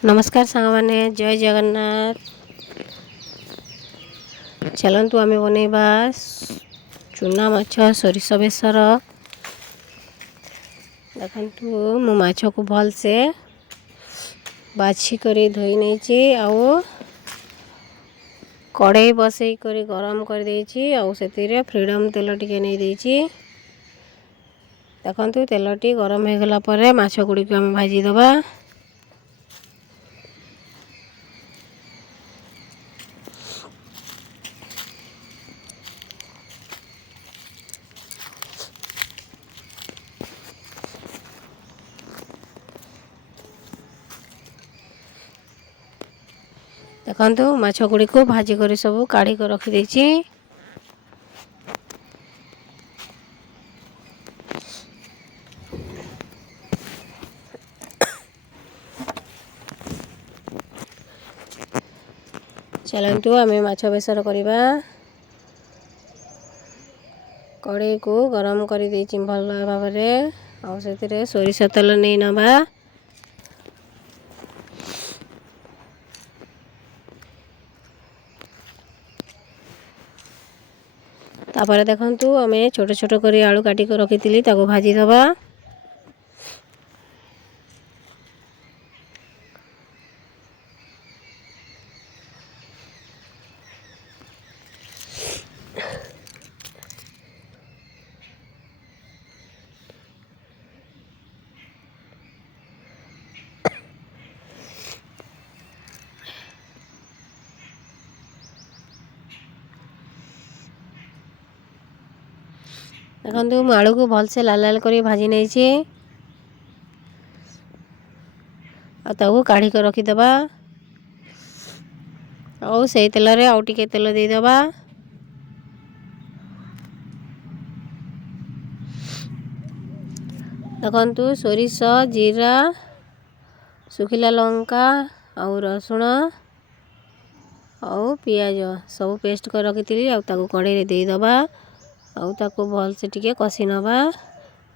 नमस्कार सांग मैंने जय जगन्नाथ। चलतु आम बनैबा चूना माछ सोरिष बेसर। देखु मो माछ को भल से बाछी कर धोई नहीं आउ कड़े बसई कर गरम कर देछि आउ से फ्रीडम तेल टिके नहीं देछि। देखु तेलटी गरम हो गला पर माछ गुड़ी को आम भाजी दबा। देखु माछ गुड़ी को भाजी कर सब काढ़ी को रखी देछि। चलतु आम माछ बेसर करवा। कड़े को गरम कर देछि भल भाव आउ से सोरिष तेल नहीं नबा। तापर देखु आम छोट छोट कर आलू काटिक रखी भाजी दबा। देखु आलू को भलसे लाल लाल कर भाजी नहीं काढ़ी कर रखीदबा। और से तेल रे आउ टिके तेल दे दबा। देखु सोरिष जीरा सुखिला लंका आउ रसुण आउ पियाज सब पेस्ट कर रखी कड़े रे दे दबा। आउ ताको भल से टिके कषि नबा।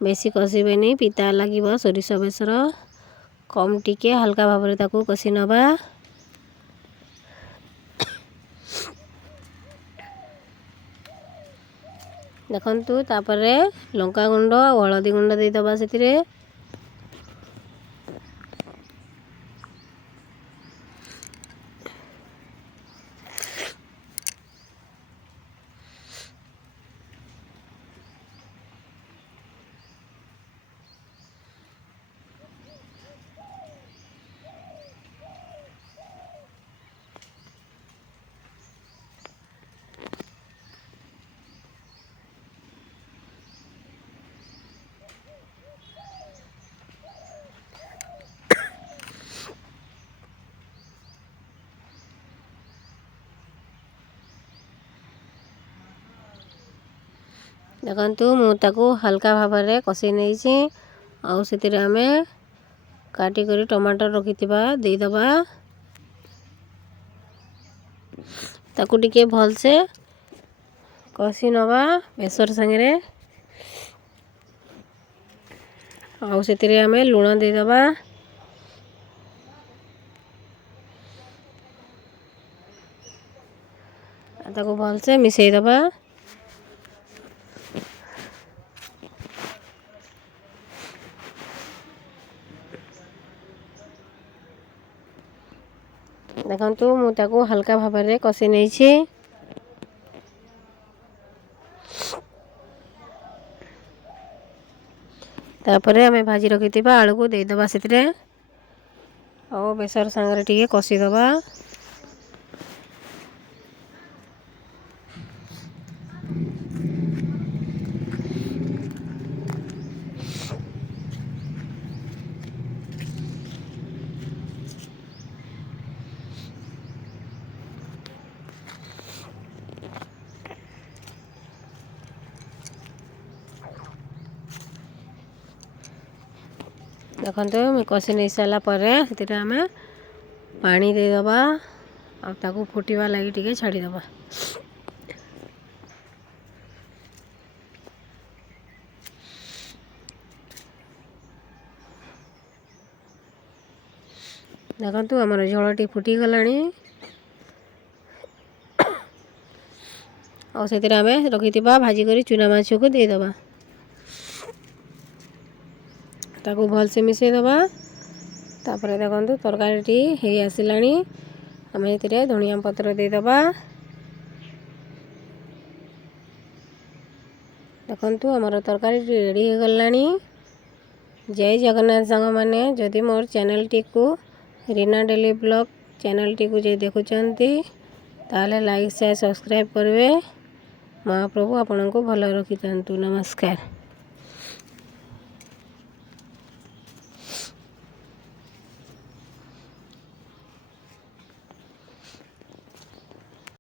बेसी कषिबेनी पिता लगे सोरिष बेसर कम टिके हल्का भाव में ताको कषि नबा। देखु तापर लंका गुंड और हलदी गुंड दे दबा से। देखु मुझे हल्का भाव में कषि नहीं आउ से आम काटिक टमाटर रखी दे दबा। ताकू टिके भल से कषि नबा बेसर संगे आउ से आम लुण दे दबा। ताकू भल से मिसई दबा। देखु मुझे हल्का भाव में कषि नहीं तापर आम भाजी रखी आलू को दे दबा से और बेसर सांगरे टिके कषि दबा। देखु कषि नहीं सारा पर आम पानी दे दबा और ताकू फुटवा लगी टिके छाड़ी दबा। ଦେଖନ୍ତୁ ଆମର ଝୋଳଟି ଫୁଟିଗଲାଣି। ଆଉ ସେଥିରେ ଆମେ ରଖିଥିବା ଭାଜି କରି ଚୁନା ମାଛକୁ ଦେଇଦେବା। ତାକୁ ଭଲସେ ମିଶାଇ ଦେବା। ତାପରେ ଦେଖନ୍ତୁ ତରକାରୀଟି ହେଇ ଆସିଲାଣି। ଆମେ ଏଥିରେ ଧନିଆ ପତ୍ର ଦେଇଦେବା। ଦେଖନ୍ତୁ ଆମର ତରକାରୀଟି ରେଡ଼ି ହୋଇଗଲାଣି। ଜୟ ଜଗନ୍ନାଥ ସାଙ୍ଗମାନେ, ଯଦି ମୋର ଚ୍ୟାନେଲଟିକୁ ରୀନା ଡେଲି ବ୍ଲଗ ଚ୍ୟାନେଲଟିକୁ ଯଦି ଦେଖୁଛନ୍ତି ତାହେଲେ ଲାଇକ୍ ସେୟାର ସବସ୍କ୍ରାଇବ୍ କରିବେ। ମହାପ୍ରଭୁ ଆପଣଙ୍କୁ ଭଲ ରଖିଥାନ୍ତୁ। ନମସ୍କାର।